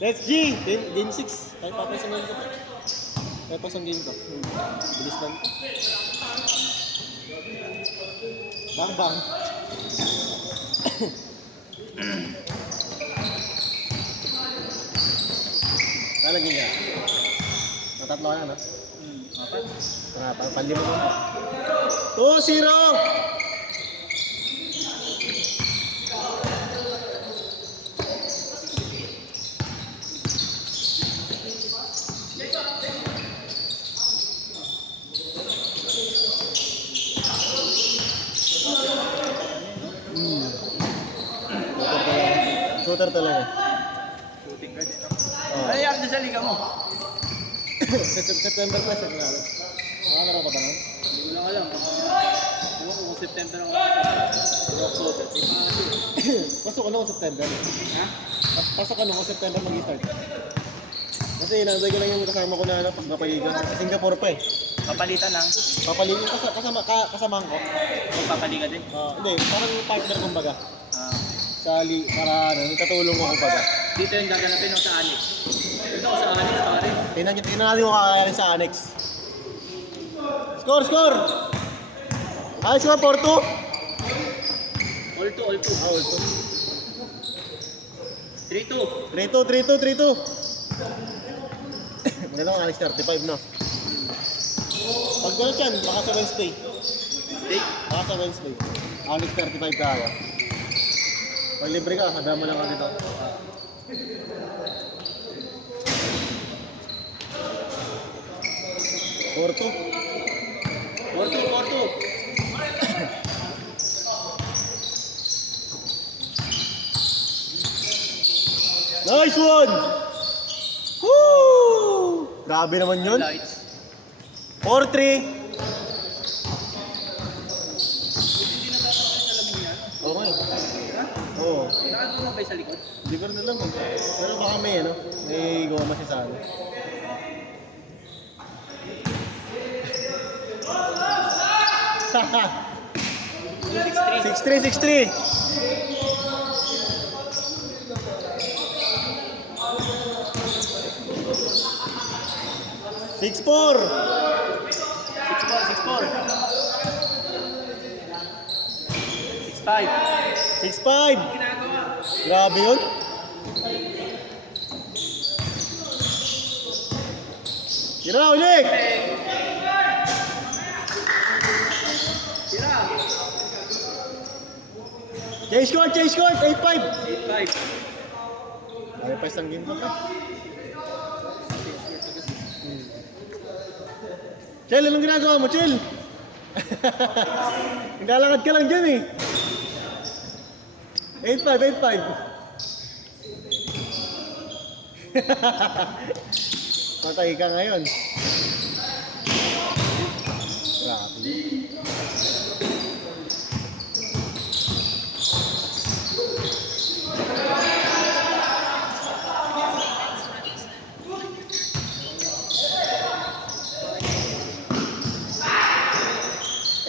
Let's G! Game 6. Tayo papasangin ko. Tayo pasangin ko. Bilis lang ko. Bang bang. Lalagyan niya. Matatlo ka na, no? Apat. Panlima mo. 2-0! Shooter talaga. Shooting ka din. Oh. Ano yan sa liga mo? September pa, September. Nakakalaro ka ba nun? Hindi ko lang alam. Ewan ko kung September ang October. Pasok ano kung September? Ha? Pasok ano kung September mag-start? Kasi inanday ko lang yung kasama ko na ano, pag napaligan. Sa Singapore pa eh. Papalitan lang. Papaligan kasamahan ko. Kung papaligan din. Hindi, parang partner kumbaga. Ah. Para ano, katulong ko kumbaga. Dito yung gaganapin sa Annex. Dito ako sa Annex pare. Tingnan natin kung kakayanin sa Annex. Score! Ayos ka, 4-2? All to. All 2. 3-2. 3-2. Maganda kong Alex 35 na. Pag gano'n yan, baka sa Wednesday. Steak. Baka sa Wednesday. Alex 35 kaya. Pag libre ka, hada mo lang ka dito. Porto. 4-2. Nice one! Woo! Grabe naman yun. Lights. 4-3. Hindi natatapos yung salamin niya. Okay. Ha? Oo. Nakagawa ba sa likod? Hindi ko rin alam eh. Pero baka may ano, may goma siya sa ano. Haha. 6-3. 6-3. Six four. 6-4. 6-5. 6-5. Ginagawa. Grabe yun. Tira ulit. Tira. Change court. 8-5. 8-5. Ay, pa isang game pa ka. Chel, anong ginagawa mo, Chel? Naglalakad ka lang dyan eh. 8-5. Patay ka ngayon. Grabe.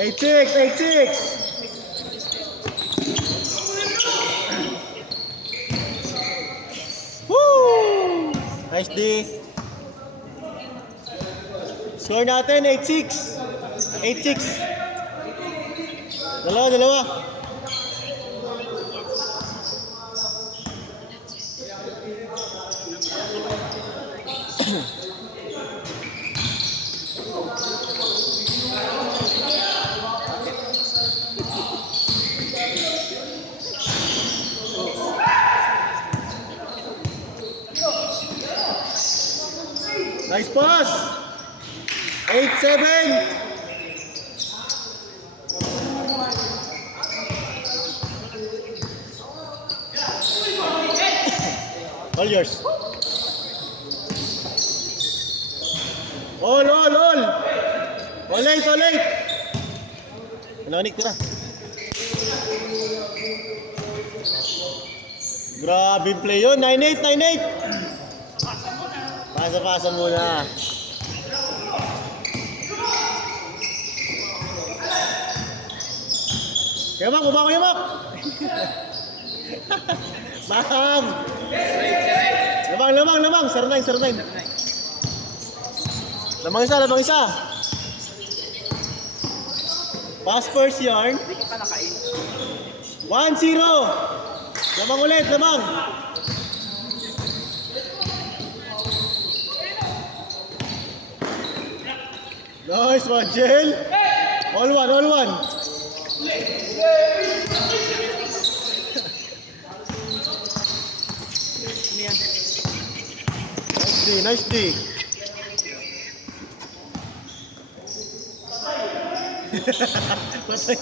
Eight six. Woo! Nice D. Score natin 8-6. 8-6. Dalawa. Nice pass. 8-7. All yours. All. All late. Nanik tira. Grabe play yun. 9-8. Pasa muna. Yamak, ubah ko yamak. Maham. Lamang. 09. Lamang isa. Pass first yarn. Hindi ko kalakain. 1-0. Lamang ulit. Nice one, Jel. All one. Ano yan? Nice D. Patay.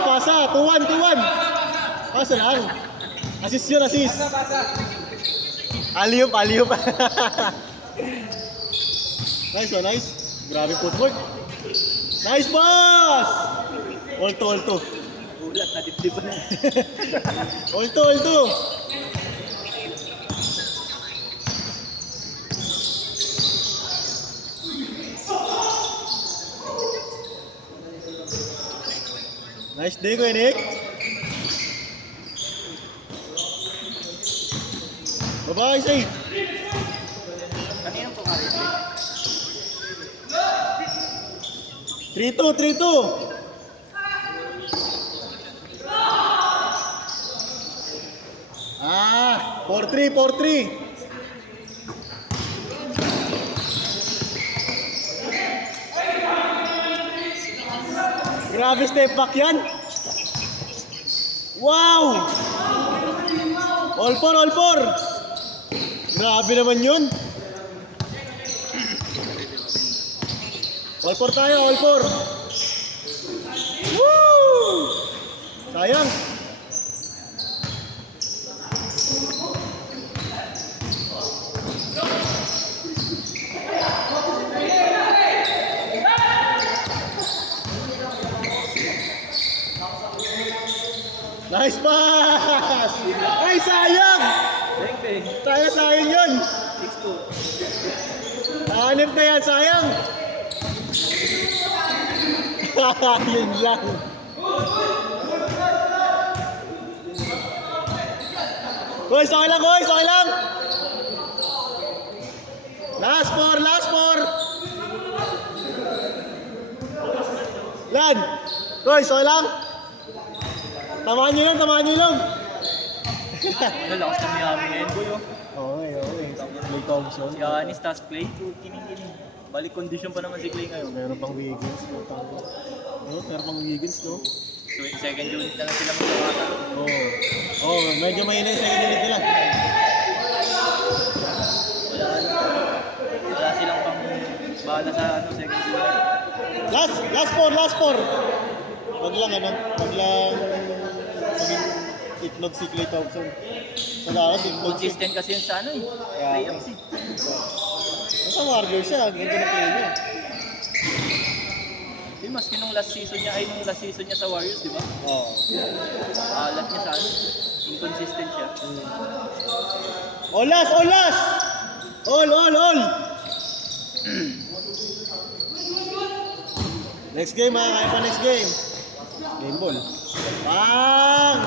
Pasa. 2-1. Pasa lang. Assist. Alley-oop. Nice. Grabe footwork. Nice pass! Olto. Ulat na dibdib na. Olto. Nice day ko, Nick. Bye-bye, say. Kaninang pumari? 3-2. Ah, 4-3. Grabe step back yan. Wow! All four. Grabe naman yun. All four tayo. Woo! Sayang. Nice pass! Ay, sayang! Beng. Sayang yun! 6-2. Hanip na yan, sayang! Yun lang. Boys, okay lang! Last four! Lan! Boys, okay lang? Tamaan nyo lang! Nalakas na Miami ngayon, boy. Okay. Clay Thompson. Yanis, task play. Kining. Balik condition pa naman si Clay ngayon. Meron pang Wiggins. No? So, second unit na lang sila magkakata. Medyo mahina yung second unit nila. Wala silang pang bahala sa second unit. Last four. Wag lang maging itlog si Clay Thompson. Sa dapat itlog si... Consistent kasi yun sa playoffs eh. Nasa Warriors siya, ganda na play niya. Maski nung last season niya sa Warriors, di ba? Oo. Alat niya sa inconsistent siya. All last! All! Next game, kaya pa next game. Game ball. Bang!